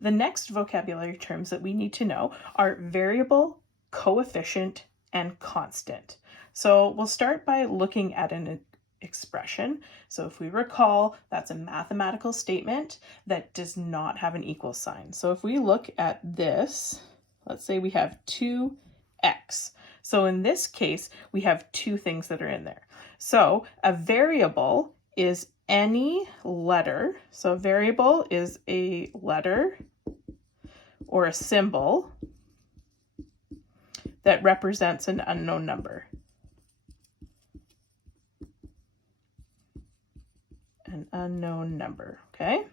The next vocabulary terms that we need to know are variable, coefficient, and constant. So we'll start by looking at an expression. So if we recall, that's a mathematical statement that does not have an equal sign. So if we look at this, let's say we have 2x. So in this case, we have two things that are in there. So a variable is any letter. So a variable is a letter or a symbol that represents an unknown number. An unknown number, okay?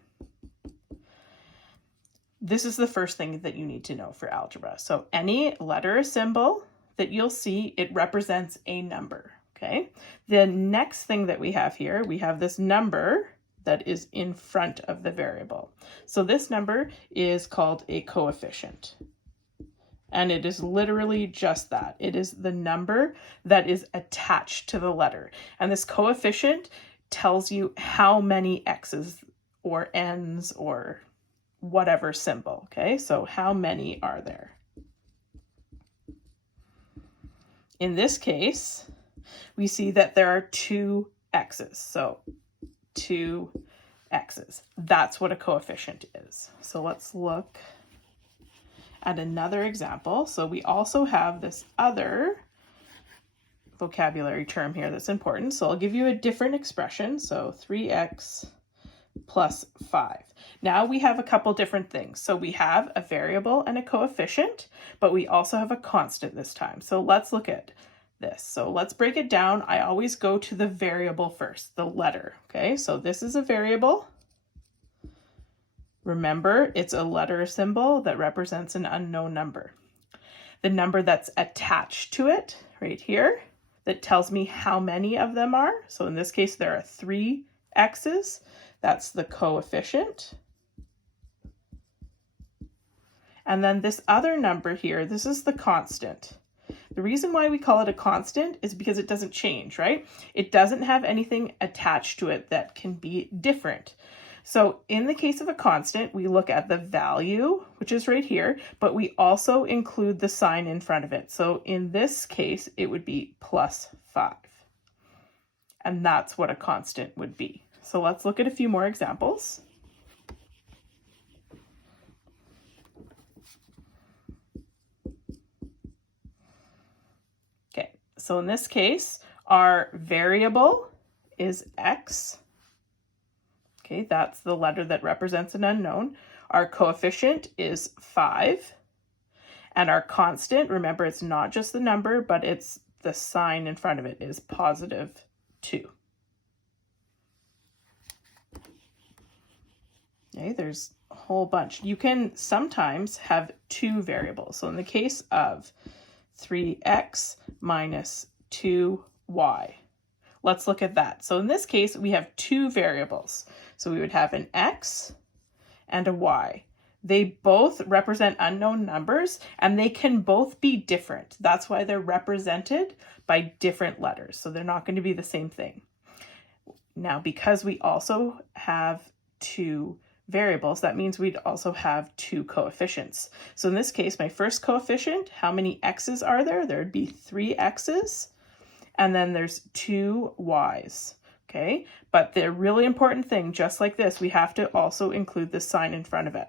This is the first thing that you need to know for algebra. So any letter or symbol that you'll see, it represents a number, okay? The next thing that we have here, we have this number that is in front of the variable. So this number is called a coefficient. And it is literally just that. It is the number that is attached to the letter. And this coefficient tells you how many x's or n's or whatever symbol, okay? So how many are there? In this case, we see that there are 2 x's. So 2 x's. That's what a coefficient is. So let's look at another example. So we also have this other vocabulary term here that's important. So I'll give you a different expression. So 3x plus 5. Now we have a couple different things. So we have a variable and a coefficient, but we also have a constant this time. So let's look at this. So let's break it down. I always go to the variable first, the letter. Okay, so this is a variable. Remember, it's a letter symbol that represents an unknown number. The number that's attached to it right here that tells me how many of them are. So in this case, there are 3 x's. That's the coefficient. And then this other number here, this is the constant. The reason why we call it a constant is because it doesn't change, right? It doesn't have anything attached to it that can be different. So in the case of a constant, we look at the value, which is right here, but we also include the sign in front of it. So in this case, it would be plus 5. And that's what a constant would be. So let's look at a few more examples. Okay, so in this case, our variable is x. Okay, that's the letter that represents an unknown. Our coefficient is 5. And our constant, remember, it's not just the number, but it's the sign in front of it is positive 2. Okay, there's a whole bunch. You can sometimes have 2 variables. So in the case of 3x minus 2y, let's look at that. So in this case, we have 2 variables. So we would have an x and a y. They both represent unknown numbers, and they can both be different. That's why they're represented by different letters. So they're not going to be the same thing. Now, because we also have 2 variables, that means we'd also have 2 coefficients. So in this case, my first coefficient, how many x's are there? There would be 3 x's. And then there's 2 y's, okay? But the really important thing, just like this, we have to also include the sign in front of it.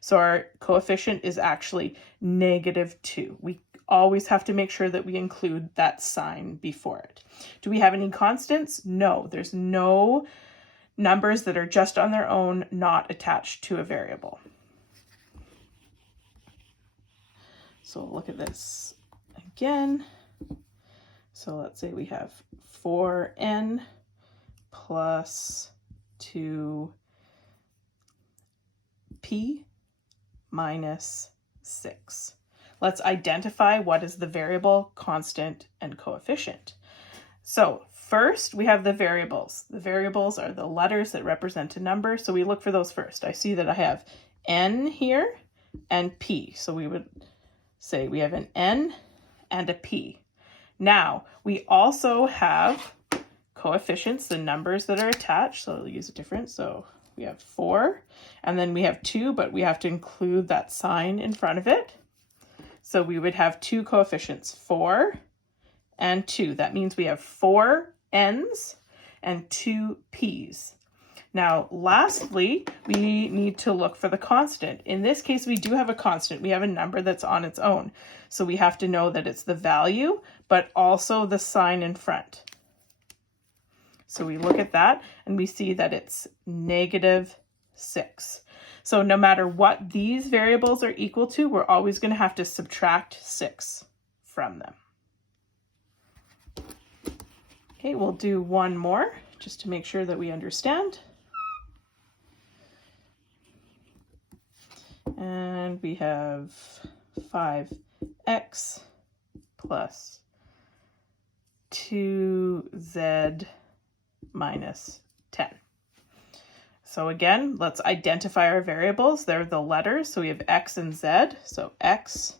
So our coefficient is actually -2. We always have to make sure that we include that sign before it. Do we have any constants? No, there's no numbers that are just on their own, not attached to a variable. So look at this again. So let's say we have 4n plus 2p minus 6. Let's identify what is the variable, constant, and coefficient. So first, we have the variables. The variables are the letters that represent a number, so we look for those first. I see that I have n here and p. So we would say we have an n and a p. Now, we also have coefficients, the numbers that are attached. So I'll use a different. So We have 4, and then we have 2, but we have to include that sign in front of it. So we would have 2 coefficients, 4 and 2. That means we have 4 n's and 2 p's. Now, lastly, we need to look for the constant. In this case, we do have a constant. We have a number that's on its own. So we have to know that it's the value, but also the sign in front. So we look at that and we see that it's -6. So no matter what these variables are equal to, we're always going to have to subtract 6 from them. Okay, we'll do one more just to make sure that we understand. And we have 5x plus 2z minus 10. So again, let's identify our variables. They're the letters, so we have x and z. So x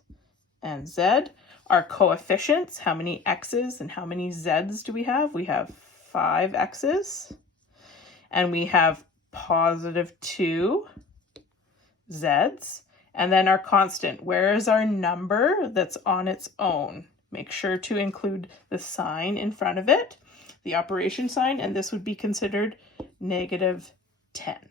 and z. Our coefficients, how many x's and how many z's do we have? We have 5 x's, and we have +2 z's. And then our constant, where is our number that's on its own? Make sure to include the sign in front of it, the operation sign, and this would be considered -10.